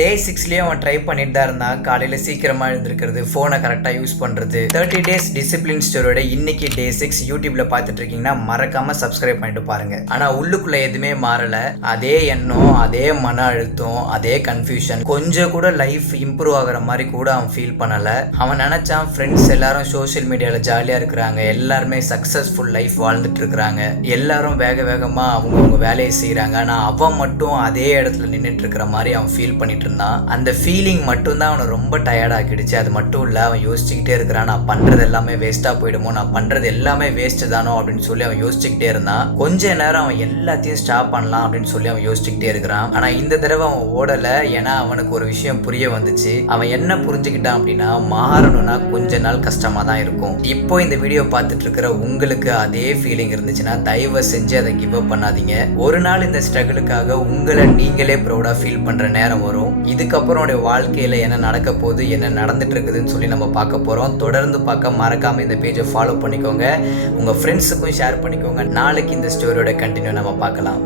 டே 6லயே அவன் ட்ரை பண்ணிட்டு தான் இருந்தான். காலையில சீக்கிரமா எழுந்திருக்கிறது, போனை கரெக்டா யூஸ் பண்றது. 30 days டிசிப்ளின் ஸ்டோரியோட இன்னைக்கு டே 6 யூடியூப்ல பார்த்துட்டு இருக்கீங்கன்னா மறக்காம சப்ஸ்கிரைப் பண்ணிட்டு பாருங்க. ஆனா உள்ளுக்குள்ள எதுவுமே மாறல. அதே எண்ணம், அதே மன அழுத்தம், அதே கன்ஃபியூஷன். கொஞ்சம் கூட லைஃப் இம்ப்ரூவ் ஆகுற மாதிரி கூட அவன் ஃபீல் பண்ணல. அவன் நினைச்சான் ஃப்ரெண்ட்ஸ் எல்லாரும் சோஷியல் மீடியால ஜாலியா இருக்கிறாங்க, எல்லாருமே சக்சஸ்ஃபுல் லைஃப் வாழ்ந்துட்டு இருக்கிறாங்க, எல்லாரும் வேக வேகமா அவங்க வேலையை செய்யறாங்க. ஆனா அவன் மட்டும் அதே இடத்துல நின்றுட்டு இருக்கிற மாதிரி அவன் ஃபீல் பண்ணிட்டு இருந்தான். அந்த ஃபீலிங் மட்டும் தான் அவனை ரொம்ப டயர்ட் ஆக்கிடுச்சு. அது மட்டும் இல்ல, அவன் யோசிச்சுக்கிட்டே இருக்கிறான், நான் பண்றது எல்லாமே வேஸ்டா போயிடுமோ, நான் பண்றது எல்லாமே வேஸ்ட் தானோ அப்படின்னு சொல்லி அவன் யோசிச்சுக்கிட்டே இருந்தான். கொஞ்ச நேரம் அவன் எல்லாத்தையும் ஸ்டாப் பண்ணலாம் அப்படின்னு சொல்லி அவன் யோசிச்சுக்கிட்டே இருக்கிறான். ஆனா இந்த தடவை அவன் ஓடல. ஏன்னா அவனுக்கு ஒரு விஷயம் புரிய வந்துச்சு. அவன் என்ன புரிஞ்சுக்கிட்டான் அப்படின்னா, மாறணும்னா கொஞ்ச நாள் கஷ்டமா தான் இருக்கும். இப்போ இந்த வீடியோ பார்த்துட்டு இருக்கிற உங்களுக்கு அதே ஃபீலிங் இருந்துச்சுன்னா தயவு செஞ்சு அதை கிவ் அப் பண்ணாதீங்க. ஒரு நாள் இந்த ஸ்ட்ரகிளுக்காக உங்களை நீங்களே ப்ரௌடா ஃபீல் பண்ற நேரம் வரும். இதுக்கப்புறம் உடைய வாழ்க்கையில என்ன நடக்க போகுது, என்ன நடந்துட்டு இருக்குதுன்னு சொல்லி நம்ம பார்க்க போறோம். தொடர்ந்து பார்க்க மறக்காம இந்த பேஜை ஃபாலோ பண்ணிக்கோங்க, உங்க ஃப்ரெண்ட்ஸுக்கும் ஷேர் பண்ணிக்கோங்க. நாளைக்கு இந்த ஸ்டோரியோட கண்டினியூ நம்ம பார்க்கலாம்.